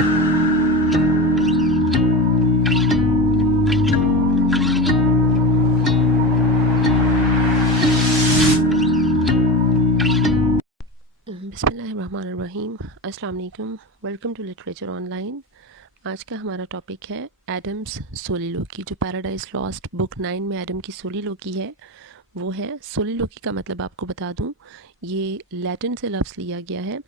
बिस्मिल्लाहिर्रहमानिर्रहीम। अस्सलाम वालेकुम। Welcome to literature online. आज का हमारा टॉपिक है एडम्स सोलिलोकी। जो पैराडाइज लॉस्ट बुक 9 में एडम की सोलिलोकी है वो है। सोलिलोकी का मतलब आपको बता दूं, ये लैटिन से लफ्ज़ लिया गया है।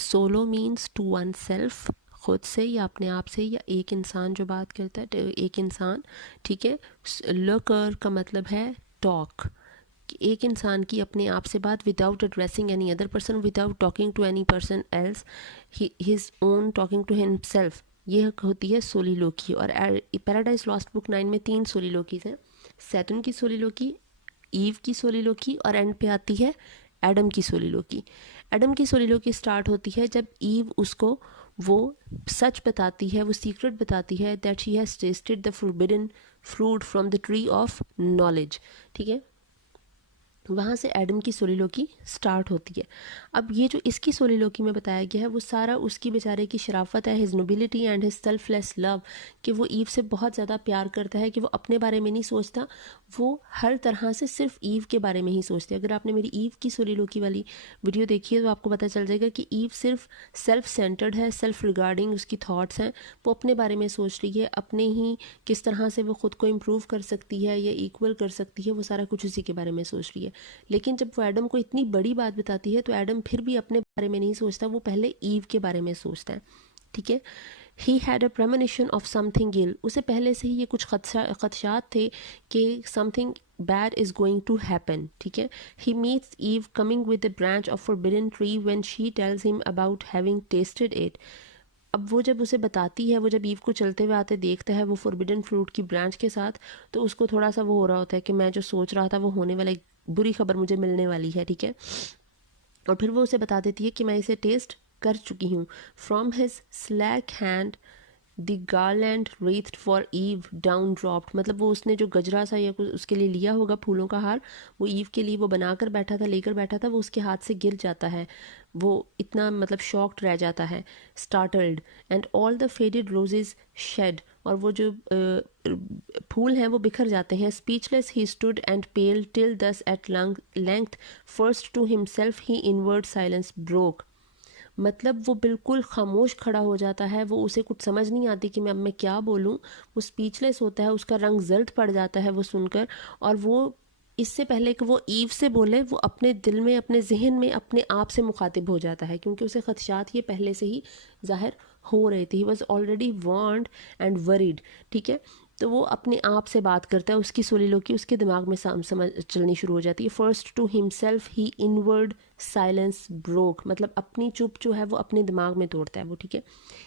Solo means to oneself, ख़ुद से या अपने आप से, या एक इंसान जो बात करता है, एक इंसान, ठीक है। लकर का मतलब है टॉक, एक इंसान की अपने आप से बात without addressing any other person, without talking to any person else, his own talking to himself, ये होती है सोलिलोकी। और पैराडाइज लॉस्ट बुक 9 में 3 सोलिलोकीज हैं। सैटर्न की सोलिलोकी, ईव की सोलिलोकी, और एंड पे आती है एडम की सोलिलोकी। एडम की सोलिलोकी स्टार्ट होती है जब ईव उसको वो सच बताती है, वो सीक्रेट बताती है that she has tested the forbidden fruit from the tree of knowledge, ठीक है। वहाँ से एडम की सोलिलोकी स्टार्ट होती है। अब ये जो इसकी सोलिलोकी में बताया गया है वो सारा उसकी बेचारे की शराफत है, his nobility and his selfless love, कि वो ईव से बहुत ज़्यादा प्यार करता है, कि वो अपने बारे में नहीं सोचता, वो हर तरह से सिर्फ ईव के बारे में ही सोचते हैं। अगर आपने मेरी ईव की सोलिलोकी वाली वीडियो देखी है तो आपको पता चल जाएगा कि ईव सिर्फ सेल्फ सेंटर्ड है, सेल्फ रिगार्डिंग उसकी थाट्स हैं, वो अपने बारे में सोच रही है, अपने ही किस तरह से वो ख़ुद को इम्प्रूव कर सकती है या इक्वल कर सकती है, वो सारा कुछ उसी के बारे में सोच रही है। लेकिन जब वो एडम को इतनी बड़ी बात बताती है तो एडम फिर भी अपने बारे में नहीं सोचता, वो पहले ईव के बारे में सोचता है, ठीक है। He had a premonition of something ill, उसे पहले से ही ये कुछ खदशात थे कि something bad is going to happen, ठीक है। He meets Eve coming with the branch of forbidden tree when she tells him about having tasted it. अब वो जब उसे बताती है, वो जब ईव को चलते हुए आते देखता है वो फॉरबिडन फ्रूट की ब्रांच के साथ, तो उसको थोड़ा सा वो हो रहा होता है कि मैं जो सोच रहा था वो होने वाला, एक बुरी खबर मुझे मिलने वाली है, ठीक है। और फिर वो उसे बता देती है कि मैं इसे टेस्ट कर चुकी हूँ। From his slack hand the garland wreathed for Eve down dropped, मतलब वो उसने जो गजरा सा या कुछ उसके लिए लिया होगा, फूलों का हार, वो ईव के लिए वो बनाकर बैठा था, लेकर बैठा था, वो उसके हाथ से गिर जाता है। वो इतना मतलब शॉक्ड रह जाता है, startled, and all the faded roses shed, और वो जो फूल हैं वो बिखर जाते हैं। Speechless he stood and pale till thus at length first to himself he inward silence broke, मतलब वो बिल्कुल खामोश खड़ा हो जाता है, वो उसे कुछ समझ नहीं आती कि मैं क्या बोलूं, वो स्पीचलेस होता है, उसका रंग जर्द पड़ जाता है वो सुनकर। और वो इससे पहले कि वो ईव से बोले, वो अपने दिल में, अपने जहन में अपने आप से मुखातिब हो जाता है, क्योंकि उसे खदशात ये पहले से ही जाहिर हो रहे थे। He was already warned and worried, ठीक है। तो वो अपने आप से बात करता है, उसकी सोलिलोकी उसके दिमाग में समझ चलनी शुरू हो जाती है। First to himself he inward silence broke, मतलब अपनी चुप जो है वो अपने दिमाग में तोड़ता है वो, ठीक है।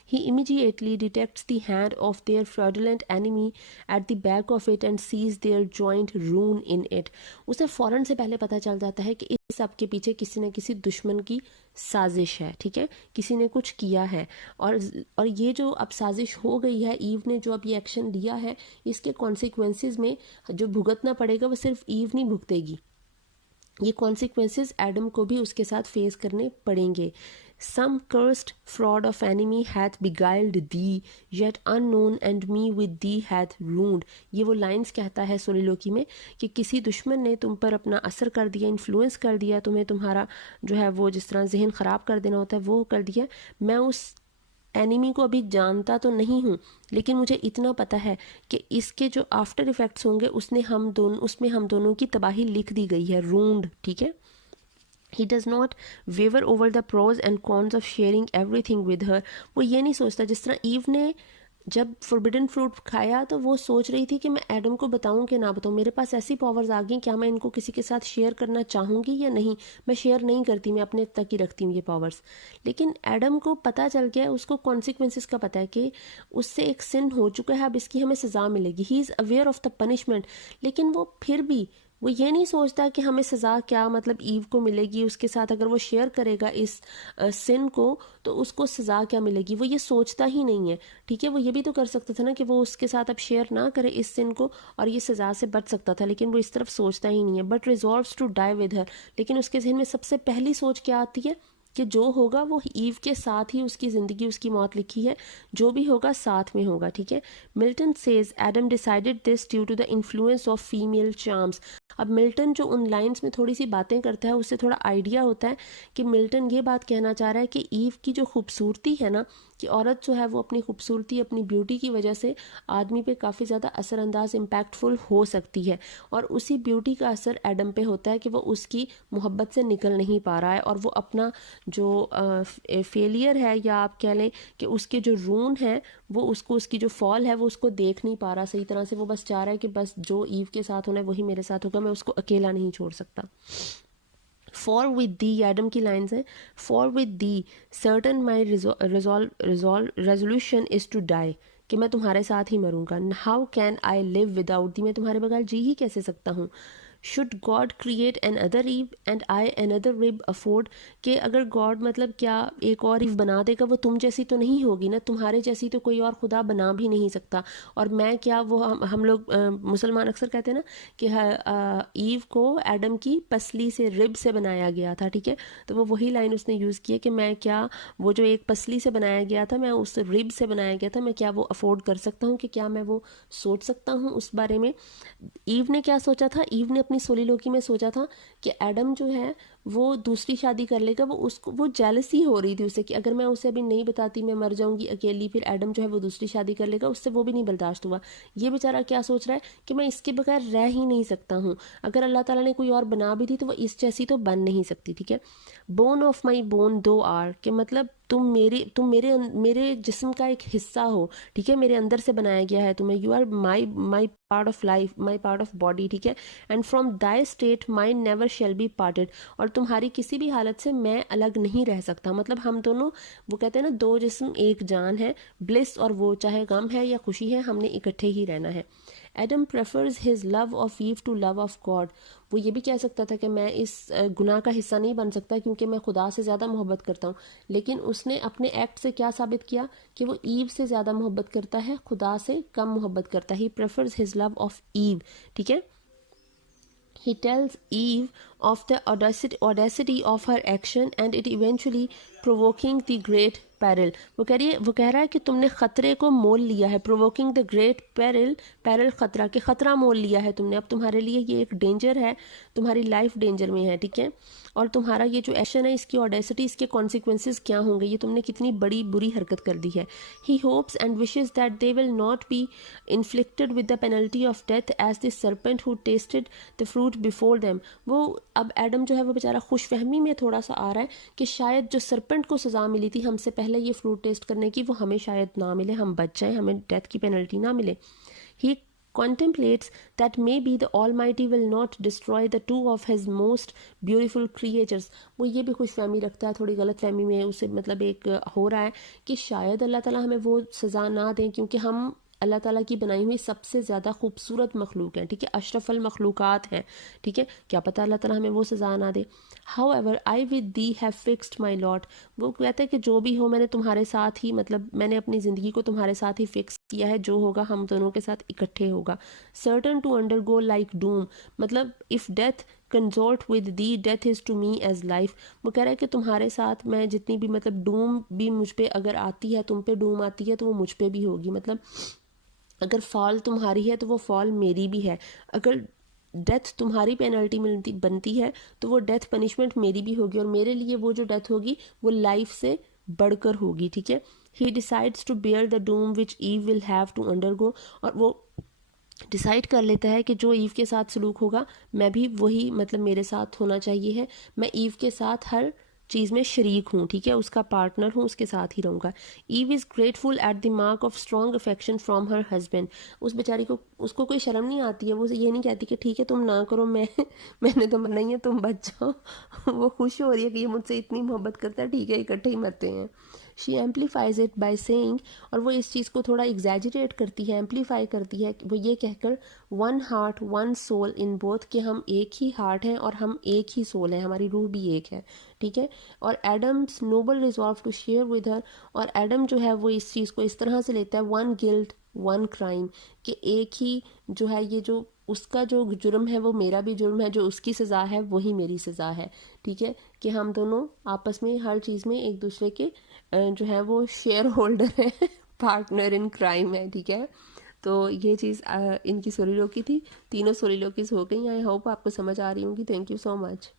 He immediately detects the hand of their fraudulent enemy at the back of it and sees their joint ruin in it, उसे फ़ौरन से पहले पता चल जाता है कि इस सब के पीछे किसी न किसी दुश्मन की साजिश है, ठीक है, किसी ने कुछ किया है। और ये जो अब साजिश हो गई है, ईव ने जो अब ये एक्शन लिया है, इसके कॉन्सिक्वेंसेस में जो भुगतना पड़ेगा वो सिर्फ ईव नहीं भुगतेगी, ये कॉन्सिक्वेंसेस एडम को भी उसके साथ फेस करने पड़ेंगे। Some cursed fraud of enemy hath beguiled thee, yet unknown and me with thee hath ruined, ये वो लाइंस कहता है सोलिलोकी में कि किसी दुश्मन ने तुम पर अपना असर कर दिया, इन्फ्लुएंस कर दिया, तुम्हें तुम्हारा जो है वो जिस तरह जहन ख़राब कर देना होता है वो कर दिया। मैं उस एनिमी को अभी जानता तो नहीं हूँ, लेकिन मुझे इतना पता है कि इसके जो आफ्टर इफ़ेक्ट्स होंगे उसमें हम दोनों की तबाही लिख दी गई है, रूंड, ठीक है। He does not waver over the pros and cons of sharing everything with her, वो ये नहीं सोचता, जिस तरह ईव ने जब फॉरबिडन फ्रूट खाया तो वो सोच रही थी कि मैं एडम को बताऊं कि ना बताऊं, मेरे पास ऐसी पावर्स आ गई, क्या मैं इनको किसी के साथ शेयर करना चाहूँगी या नहीं। मैं शेयर नहीं करती, मैं अपने तक ही रखती हूँ ये पावर्स। लेकिन एडम को पता चल गया, उसको कॉन्सिक्वेंसेस का पता है कि उससे एक सिन हो चुका है, अब इसकी हमें सज़ा मिलेगी। He is aware of the punishment, लेकिन वो फिर भी वो ये नहीं सोचता कि हमें सज़ा क्या मतलब ईव को मिलेगी, उसके साथ अगर वो शेयर करेगा इस सिन को तो उसको सज़ा क्या मिलेगी, वो ये सोचता ही नहीं है, ठीक है। वो ये भी तो कर सकता था ना कि वो उसके साथ अब शेयर ना करे इस सिन को और ये सज़ा से बच सकता था, लेकिन वो इस तरफ सोचता ही नहीं है। But resolves to die with her, लेकिन उसके जहन में सबसे पहली सोच क्या आती है कि जो होगा वो ईव के साथ ही उसकी ज़िंदगी उसकी मौत लिखी है, जो भी होगा साथ में होगा, ठीक है। Milton says Adam decided this due to the influence of female charms. अब मिल्टन जो उन लाइंस में थोड़ी सी बातें करता है उससे थोड़ा आइडिया होता है कि मिल्टन ये बात कहना चाह रहा है कि ईव की जो खूबसूरती है ना, कि औरत जो है वो अपनी खूबसूरती अपनी ब्यूटी की वजह से आदमी पे काफ़ी ज़्यादा असरअंदाज इम्पैक्टफुल हो सकती है, और उसी ब्यूटी का असर एडम पे होता है कि वो उसकी मोहब्बत से निकल नहीं पा रहा है, और वो अपना जो फेलियर है या आप कह लें कि उसके जो रून है वो उसको, उसकी जो फॉल है वो उसको देख नहीं पा रहा सही तरह से। वो बस चाह रहा है कि बस जो ईव के साथ होना है वही मेरे साथ होगा, मैं उसको अकेला नहीं छोड़ सकता। फॉर विद दी, एडम की लाइन्स हैं, for with thee certain my resolution is to die, कि मैं तुम्हारे साथ ही मरूंगा। How can I live without thee, मैं तुम्हारे बगैर जी ही कैसे सकता हूँ। Should God create another Eve and I another rib afford, कि अगर गॉड मतलब क्या एक और ईव बना देगा, वो तुम जैसी तो नहीं होगी ना, तुम्हारे जैसी तो कोई और खुदा बना भी नहीं सकता। और मैं क्या, वो हम लोग मुसलमान अक्सर कहते हैं ना कि ईव को एडम की पसली से, रिब से बनाया गया था, ठीक है। तो वो वही लाइन उसने यूज़ की है कि मैं क्या, वो जो एक पसली से बनाया गया था, मैं उस रिब से बनाया गया था, मैं क्या वो अफोर्ड कर सकता हूँ, कि क्या मैं वो सोच सकता हूँ उस बारे में। ईव ने क्या सोचा था, ईव ने अपनी सोलिलोकी में सोचा था कि एडम जो है वो दूसरी शादी कर लेगा, वो उसको, वो जेलसी हो रही थी उसे कि अगर मैं उसे अभी नहीं बताती मैं मर जाऊंगी अकेली, फिर एडम जो है वो दूसरी शादी कर लेगा, उससे वो भी नहीं बर्दाश्त हुआ। ये बेचारा क्या सोच रहा है कि मैं इसके बगैर रह ही नहीं सकता हूँ, अगर अल्लाह ताला ने कोई और बना भी दी तो वो इस जैसी तो बन नहीं सकती, ठीक है। बोन ऑफ माई बोन दो आर, कि मतलब तुम मेरे जिस्म का एक हिस्सा हो, ठीक है, मेरे अंदर से बनाया गया है तुम्हें, you are my part of life, my part of body, ठीक है। And from thy state mind never shall be parted, और तुम्हारी किसी भी हालत से मैं अलग नहीं रह सकता। मतलब हम दोनों, वो कहते हैं ना, दो जिस्म एक जान है, ब्लिस और वो, चाहे गम है या खुशी है, हमने इकट्ठे ही रहना है। Adam prefers his love of Eve to love of God, वो ये भी कह सकता था कि मैं इस गुनाह का हिस्सा नहीं बन सकता क्योंकि मैं खुदा से ज़्यादा मोहब्बत करता हूँ, लेकिन उसने अपने एक्ट से क्या साबित किया कि वो ईव से ज़्यादा मोहब्बत करता है, खुदा से कम मोहब्बत करता है। He prefers his love of Eve, ठीक है। He tells Eve of the audacity of her action and it eventually provoking the great peril. वो कह रहा है कि तुमने खतरे को मोल लिया है, provoking the great peril, peril खतरा, के खतरा मोल लिया है तुमने, अब तुम्हारे लिए ये एक डेंजर है, तुम्हारी लाइफ डेंजर में है, ठीक है। और तुम्हारा ये जो एक्शन है, इसकी ऑडेसिटी, इसके कॉन्सिक्वेंसेस क्या होंगे, ये तुमने कितनी बड़ी बुरी हरकत कर दी है। He hopes and wishes that they will not be inflicted with the penalty of death as the serpent who tasted the fruit before them. वो अब एडम जो है वो बेचारा खुशफहमी में थोड़ा सा आ रहा है कि शायद जो सरपेंट को सज़ा मिली थी हमसे पहले ये फ्रूट टेस्ट करने की, वो हमें शायद ना मिले, हम बच जाएं, हमें डेथ की पेनल्टी ना मिले। ही contemplates that maybe the Almighty will not destroy the two of his most beautiful creatures। वो ये भी खुश फहमी रखता है, थोड़ी गलत फहमी में उसे मतलब एक हो रहा है कि शायद अल्लाह ताला हमें वो सज़ा ना दें क्योंकि हम अल्लाह ताला की बनाई हुई सबसे ज़्यादा खूबसूरत मखलूक हैं, ठीक है, अशरफल मखलूक़ात हैं, ठीक है, क्या पता अल्लाह ताला हमें वो सज़ा ना दे। However I with thee have fixed my lot, वो कहता है कि जो भी हो मैंने तुम्हारे साथ ही, मतलब मैंने अपनी ज़िंदगी को तुम्हारे साथ ही फिक्स किया है, जो होगा हम दोनों के साथ इकट्ठे होगा। Certain to undergo like doom, मतलब if death consort with thee death is to me as life. वो कह रहा है कि तुम्हारे साथ मैं जितनी भी, मतलब डूम भी मुझ पे अगर आती है, तुम पे डूम आती है तो वो मुझ पे भी होगी, मतलब अगर फॉल तुम्हारी है तो वो फॉल मेरी भी है, अगर डेथ तुम्हारी पेनल्टी मिलती बनती है तो वो डेथ पनिशमेंट मेरी भी होगी, और मेरे लिए वो जो डेथ होगी वो लाइफ से बढ़कर होगी, ठीक है। He decides to bear the doom which Eve will have to undergo, और वो डिसाइड कर लेता है कि जो ईव के साथ सलूक होगा मैं भी वही, मतलब मेरे साथ होना चाहिए है, मैं ईव के साथ हर चीज़ में शरीक हूँ, ठीक है, उसका पार्टनर हूँ, उसके साथ ही रहूँगा। Eve is grateful at the mark of strong affection from her husband, उस बेचारी को, उसको कोई शर्म नहीं आती है, वो ये नहीं कहती कि ठीक है तुम ना करो, मैंने तो मरना ही है, तुम बच जाओ। वो खुश हो रही है कि ये मुझसे इतनी मोहब्बत करता है, ठीक है इकट्ठे ही मरते हैं। She amplifies it by saying, और वो इस चीज़ को थोड़ा एग्जैजरेट करती है, एम्पलीफाई करती है, वो ये कहकर one heart one soul in both, कि हम एक ही हार्ट हैं और हम एक ही सोल हैं, हमारी रूह भी एक है, ठीक है। और Adam's noble resolve to share with her, और एडम जो है वो इस चीज़ को इस तरह से लेता है, वन गिल्ट वन क्राइम, कि एक ही जो है, ये जो उसका जो जुर्म है वो मेरा भी जुर्म है, जो उसकी सज़ा है वही मेरी सज़ा है। ठीक है, कि हम दोनों आपस में हर चीज़ में एक दूसरे के जो है वो शेयर होल्डर हैं, पार्टनर इन क्राइम है। ठीक है, तो ये चीज़ इनकी सोलिलोकी थी। तीनों सोलिलोकीज हो गई। आई होप आपको समझ आ रही होंगी। Thank you so much.